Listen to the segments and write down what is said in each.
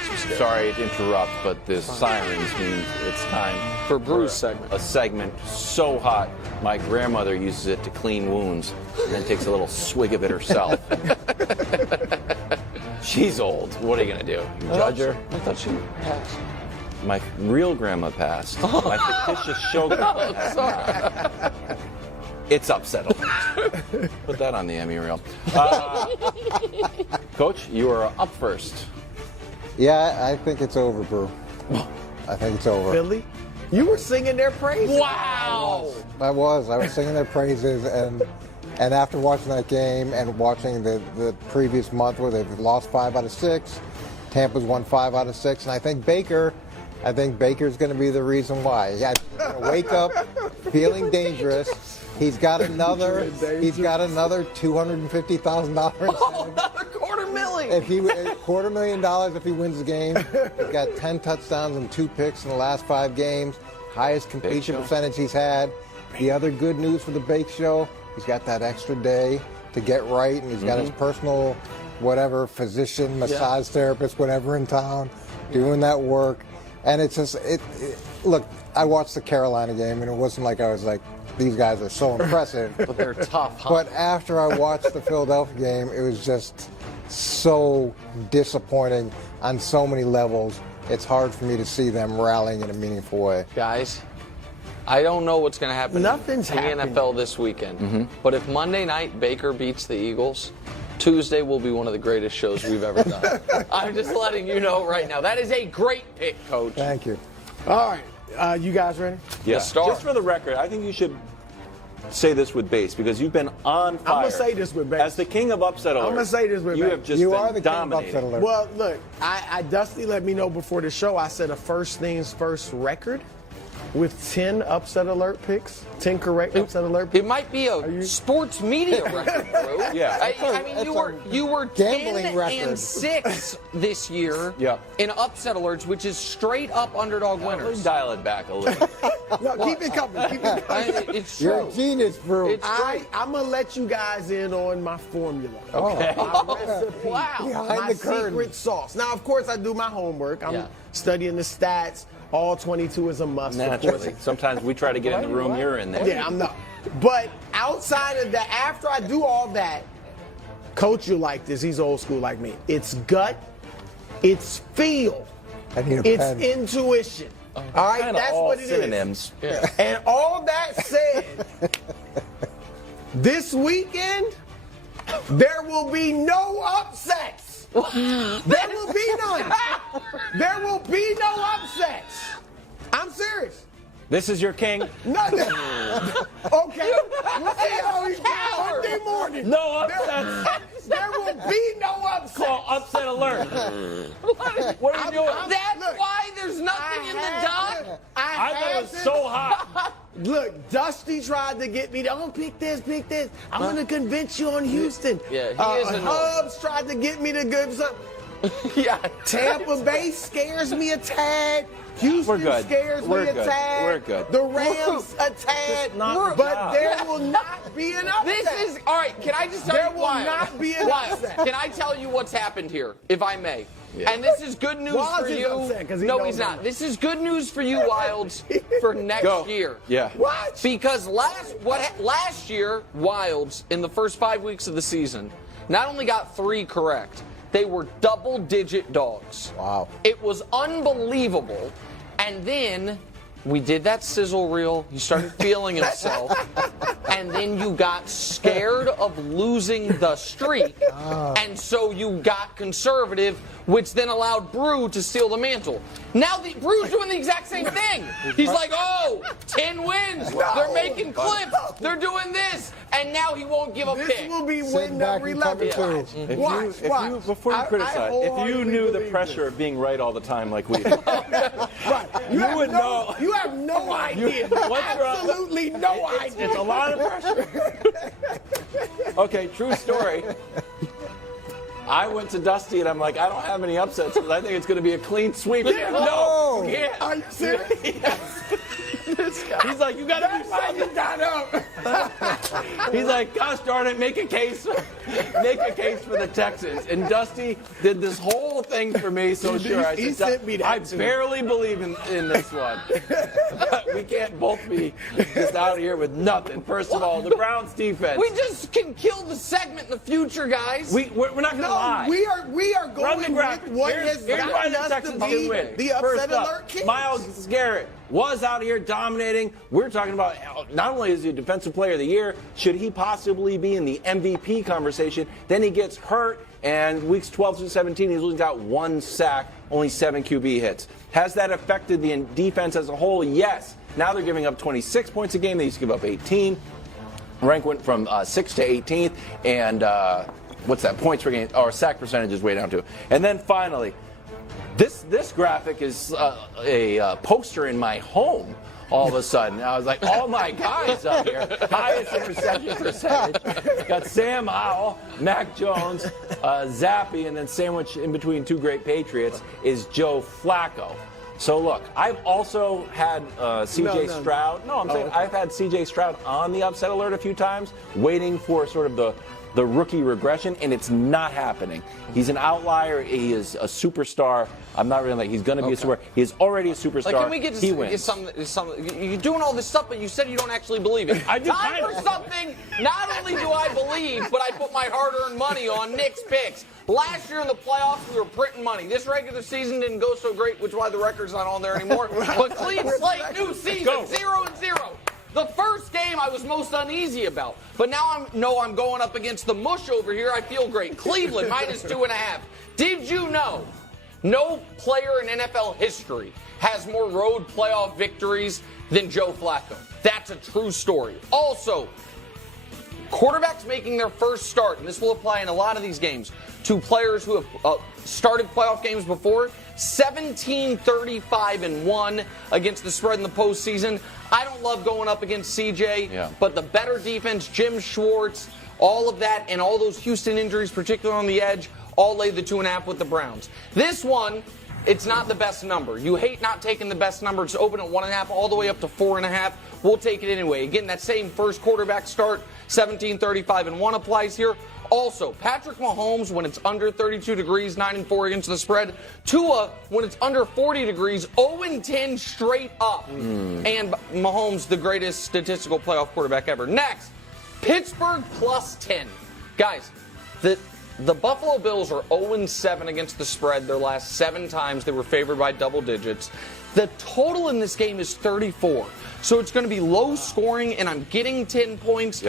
makes me scared. Sorry to interrupt, but the sirens means it's time For Bruce segment. a segment so hot, my grandmother uses it to clean wounds and then takes a little swig of it herself. She's old. What are you going to do? You judge her? I thought she passed. My real grandma passed. My fictitious show grandma passed. It's upset alert. Put that on the Emmy reel. Coach, you are up first. Yeah, I think it's over, Brew. I think it's over. Philly? You were singing their praises. Wow! I was singing their praises, and after watching that game and watching the previous month where they've lost 5 out of 6, Tampa's won 5 out of 6, and I think Baker's going to be the reason why. He's going to wake up feeling dangerous. He's got another $250,000 incentive. Oh, another $250,000. If he $250,000 if he wins the game. He's got 10 touchdowns and 2 picks in the last 5 games. Highest completion percentage he's had. The other good news for the Bake Show, he's got that extra day to get right, and he's got his personal physician, massage therapist, whatever in town, doing that work. And it's just look, I watched the Carolina game, and it wasn't like I was like, these guys are so impressive. But they're tough, huh? But after I watched the Philadelphia game, it was just so disappointing on so many levels. It's hard for me to see them rallying in a meaningful way. Guys, I don't know what's going to happen Nothing's in the happening. NFL this weekend. But if Monday night Baker beats the Eagles, Tuesday will be one of the greatest shows we've ever done. I'm just letting you know right now. That is a great pick, Coach. Thank you. All right. You guys ready? Yeah. star. Just for the record, I think you should say this with base because you've been on fire. I'm going to say this with base. As the king of upset alert. I'm gonna say this with you Baker. have just You been are the king of dominating. upset alert. Well, look, I Dusty let me know before the show I set a first things first record with 10 upset alert picks, 10 correct upset alert It picks. might be a sports media record, Drew. Yeah. I mean, you were gambling 10 record. and 6 this year Yeah. in upset alerts, which is straight up underdog winners. Dial it back a little. No, keep it coming. Keep it coming. It's You're true. a genius, Brew. It's great. I'm going to let you guys in on my formula. Okay. My recipe. Wow. Behind My the curtain. secret sauce. Now, of course, I do my homework. I'm Yeah. studying the stats. All 22 is a must. Of course. Naturally. Sometimes we try to get in the room you're in there. Yeah, I'm not. But outside of that, after I do all that, Coach, you like this. He's old school like me. It's gut, it's feel, I need a it's pen. intuition. All right, Kinda that's all what it is. synonyms. Yeah. And all that said, this weekend, there will be no upsets. There will be none. There will be no upsets. I'm serious. This is your king. Nothing. Okay. We'll see how he's Monday morning. No upsets. There will be no upsets. Call upset alert. What are you doing? That's Look, why there's nothing in the doc. I thought it was so hot. Look, Dusty tried to get me to, oh, pick this. I'm going to convince you on Houston. Yeah, he is annoying. Hubs tried to get me to give some. Yeah. Tampa Bay scares me a tad. Houston We're good. scares We're me good. a tad. We're good. The Rams a tad. not But the there will not be an upset. This is all right. Can I just tell There you will why? not be an Why? upset. Can I tell you what's happened here, if I may? Yeah. And this is good news Why for is he you. upset? 'Cause he No, don't he's know. not. This is good news for you, Wilds, for next Go. year. Yeah. What? Because last year, Wilds in the first 5 weeks of the season not only got 3 correct, they were double-digit dogs. Wow. It was unbelievable. And then we did that sizzle reel. He started feeling himself. And then you got scared of losing the streak. And so you got conservative, which then allowed Brew to steal the mantle. Now Brew's doing the exact same thing. He's like, oh, 10 wins. They're making clips. They're doing this. And now he won't give a This pick. will be Sit win back number and 11. cover Watch, two. watch. Before you criticize, if you knew the pressure of being right all the time like we do, Right. You would know. You have no idea. What's wrong? Absolutely no idea. it's a lot of pressure. Okay, true story. I went to Dusty and I'm like, I don't have any upsets, but I think it's going to be a clean sweep. Yeah. No, Are you serious? Yes. This guy. He's like, you got to be fucking down up. He's like, gosh darn it, make a case for the Texans. And Dusty did this whole thing for me. So sure, He sent me that I too. barely believe in this one. We can't both be just out here with nothing. First of all, the Browns defense. We just can kill the segment in the future, guys. We're not going to lie. we are Run going the with graphic. what Here's has why gotten the us Texans to can be win. the First upset up, alert kings. Myles Garrett was out here dominating. We're talking about not only is he a defensive player of the year, should he possibly be in the MVP conversation? Then he gets hurt, and weeks 12 through 17, he's only got 1 sack, only 7 QB hits. Has that affected the defense as a whole? Yes. Now they're giving up 26 points a game. They used to give up 18. Rank went from 6th to 18th, and what's that, points per game, or sack percentage is way down too. And then finally, this graphic is a poster in my home. All of a sudden, I was like, all my guys up here, highest interception percentage. Got Sam Howell, Mac Jones, Zappy, and then sandwiched in between 2 great Patriots is Joe Flacco. So look, I've also had C.J. Stroud. No, I'm saying I've had C.J. Stroud on the upset alert a few times, waiting for sort of the rookie regression, and it's not happening. He's an outlier. He is a superstar. I'm not really like he's going to be a superstar. He's already a superstar. Like, can we get he wins. You're doing all this stuff, but you said you don't actually believe it. I do Time for something. Not only do I believe, but I put my hard-earned money on Nick's picks. Last year in the playoffs, we were printing money. This regular season didn't go so great, which is why the record's not on there anymore. But clean slate, new season, 0-0. The first game I was most uneasy about, but now I'm going up against the mush over here. I feel great. Cleveland -2.5. Did you know no player in NFL history has more road playoff victories than Joe Flacco? That's a true story. Also, quarterbacks making their first start, and this will apply in a lot of these games, to players who have started playoff games before, 17-35-1 against the spread in the postseason. I don't love going up against CJ, but the better defense, Jim Schwartz, all of that, and all those Houston injuries, particularly on the edge, all laid the 2.5 with the Browns. This one, it's not the best number. You hate not taking the best number. It's open at 1.5 all the way up to 4.5. We'll take it anyway. Again, that same first quarterback start, 17-35-1 applies here. Also, Patrick Mahomes, when it's under 32 degrees, 9-4 against the spread. Tua, when it's under 40 degrees, 0-10 straight up. And Mahomes, the greatest statistical playoff quarterback ever. Next, Pittsburgh +10. Guys, the Buffalo Bills are 0-7 against the spread. Their last 7 times they were favored by double digits. The total in this game is 34. So it's going to be low scoring, and I'm getting 10 points.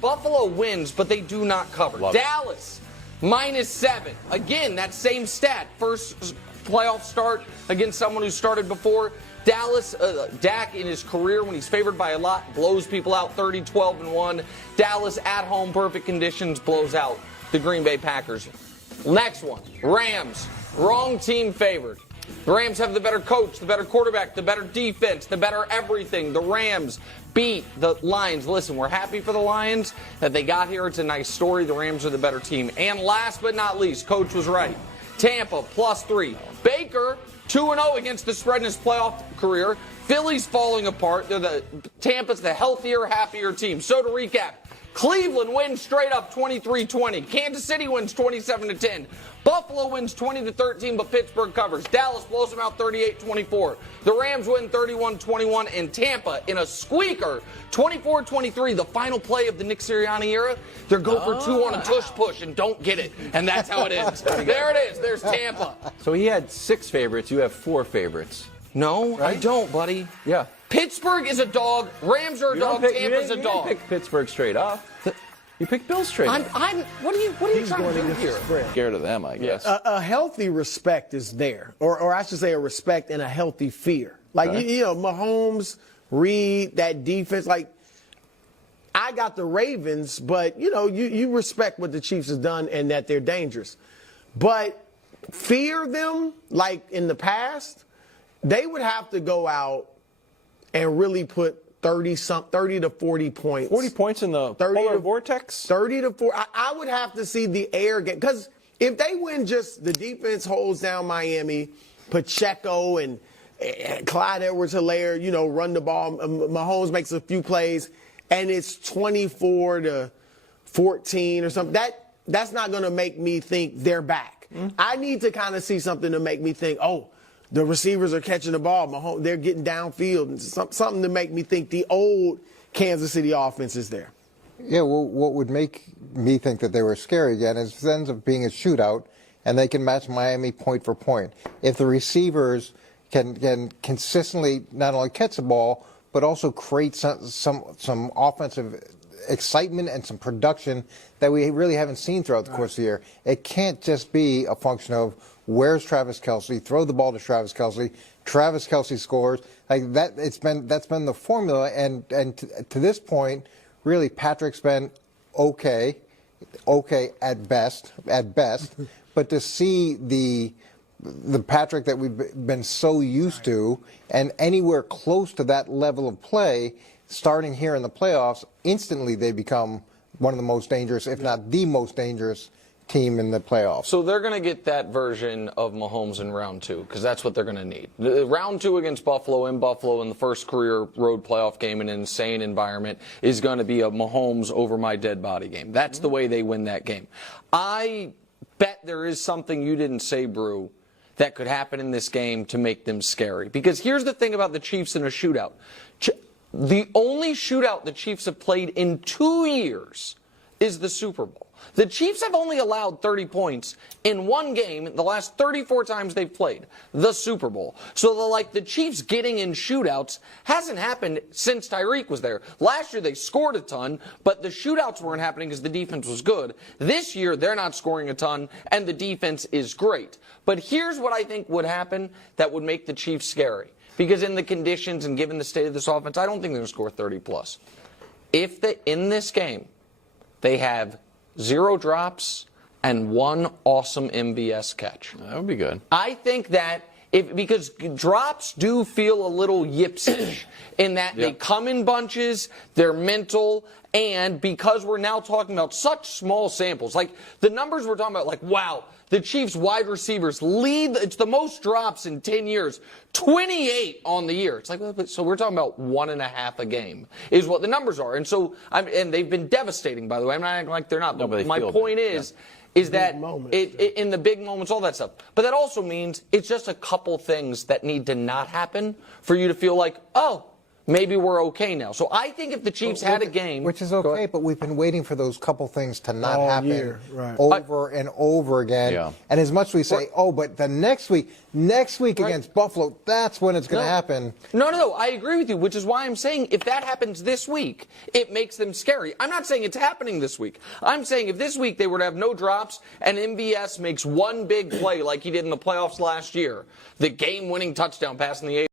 Buffalo wins, but they do not cover. Dallas, -7. Again, that same stat. First playoff start against someone who started before. Dallas, Dak in his career, when he's favored by a lot, blows people out 30-12-1. Dallas at home, perfect conditions, blows out the Green Bay Packers. Next one, Rams. Wrong team favored. The Rams have the better coach, the better quarterback, the better defense, the better everything. The Rams beat the Lions. Listen, we're happy for the Lions that they got here. It's a nice story. The Rams are the better team. And last but not least, Coach was right. Tampa +3. Baker 2-0 against the spread in his playoff career. Philly's falling apart. Tampa's the healthier, happier team. So to recap, Cleveland wins straight up 23-20. Kansas City wins 27-10. Buffalo wins 20-13, but Pittsburgh covers. Dallas blows them out 38-24. The Rams win 31-21, and Tampa in a squeaker 24-23. The final play of the Nick Sirianni era. They're go for 2 on a tush push and don't get it, and that's how it ends. There it is. There's Tampa. So he had 6 favorites. You have 4 favorites. No, right? I don't, buddy. Yeah. Pittsburgh is a dog. Rams are a dog. Tampa's a dog. You pick Pittsburgh straight up. You picked Bills straight up. What are you trying to do here? Scared of them, I guess. A healthy respect is there, or I should say a respect and a healthy fear. Like, you know, Mahomes, Reed, that defense. Like, I got the Ravens, but, you know, you respect what the Chiefs has done and that they're dangerous. But fear them, like in the past, they would have to go out and really put 30 to 40 points. 40 points in the polar vortex? 30 to 40. I would have to see the air game. Because if they win just the defense holds down Miami, Pacheco and Clyde Edwards-Helaire, run the ball. Mahomes makes a few plays, and it's 24-14 or something. That's not going to make me think they're back. I need to kind of see something to make me think, oh, the receivers are catching the ball. Mahomes, they're getting downfield. And something to make me think the old Kansas City offense is there. Yeah, well, what would make me think that they were scary again is if it ends up being a shootout and they can match Miami point for point. If the receivers can consistently not only catch the ball, but also create some offensive excitement and some production that we really haven't seen throughout the course of the year. It can't just be a function of where's Travis Kelce, throw the ball to Travis Kelce scores. Like that, that's been the formula, and to this point, really Patrick's been okay at best. But to see the Patrick that we've been so used to, and anywhere close to that level of play, starting here in the playoffs, instantly they become one of the most dangerous, if not the most dangerous team in the playoffs. So they're going to get that version of Mahomes in round 2 because that's what they're going to need. Round 2 against Buffalo in the first career road playoff game in an insane environment is going to be a Mahomes over my dead body game. That's the way they win that game. I bet there is something you didn't say, Brew, that could happen in this game to make them scary. Because here's the thing about the Chiefs in a shootout. The only shootout the Chiefs have played in 2 years is the Super Bowl. The Chiefs have only allowed 30 points in one game the last 34 times they've played, the Super Bowl. So the Chiefs getting in shootouts hasn't happened since Tyreek was there. Last year they scored a ton, but the shootouts weren't happening because the defense was good. This year they're not scoring a ton, and the defense is great. But here's what I think would happen that would make the Chiefs scary. Because in the conditions and given the state of this offense, I don't think they're going to score 30+. If in this game they have 0 drops and 1 awesome MVS catch. That would be good. I think that because drops do feel a little yipsish in that they come in bunches, they're mental, and because we're now talking about such small samples, like the numbers we're talking about, like, wow, the Chiefs wide receivers lead, it's the most drops in 10 years, 28 on the year. It's like, so we're talking about 1.5 a game is what the numbers are. And so, and they've been devastating, by the way. I'm not acting like they're not. No, but my point is that in the big moments, all that stuff. But that also means it's just a couple things that need to not happen for you to feel like, oh, maybe we're okay now. So I think if the Chiefs had a game, which is okay, but we've been waiting for those couple things to not happen over and over again. Yeah. And as much as we say, but the next week against Buffalo, that's when it's going to happen. No, I agree with you, which is why I'm saying if that happens this week, it makes them scary. I'm not saying it's happening this week. I'm saying if this week they were to have no drops and MVS makes one big play like he did in the playoffs last year, the game-winning touchdown pass in the